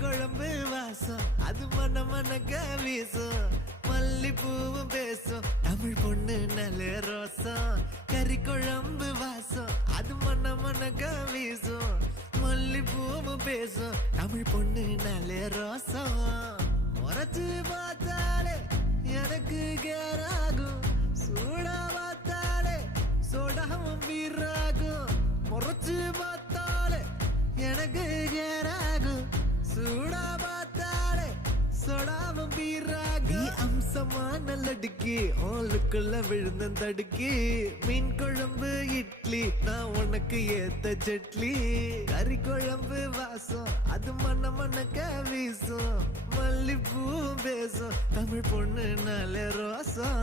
குழம்பு வாசம் அது மன மனக்க வீசும் மல்லிப்பூவும் பேசும் தமிழ் பொண்ணு நல்ல ரோசம் கறி குழம்பு வாசம் அது மன மனக்க வீசும் மல்லிப்பூவும் பேசும் தமிழ் பொண்ணு நல்ல ரோசம் முறைச்சு பார்த்தாலே எனக்கு கேராகும் சூடா பார்த்தாலே சோடாவும் வீராகும் முறைச்சு பார்த்தாலே எனக்கு கேராகும் சூடா பார்த்தாலே சோடாவும் வீராகும் அம்சமான லடுக்கி ஓலுக்குள்ள விழுந்த தடுக்கி மீன் குழம்பு இட்லி நான் உனக்கு ஏத்த சட்லி கறி குழம்பு வாசம் அது மன மனக்க வீசும் மல்லிப்பூ பேசும் தமிழ் பொண்ணு நல்ல ரோசம்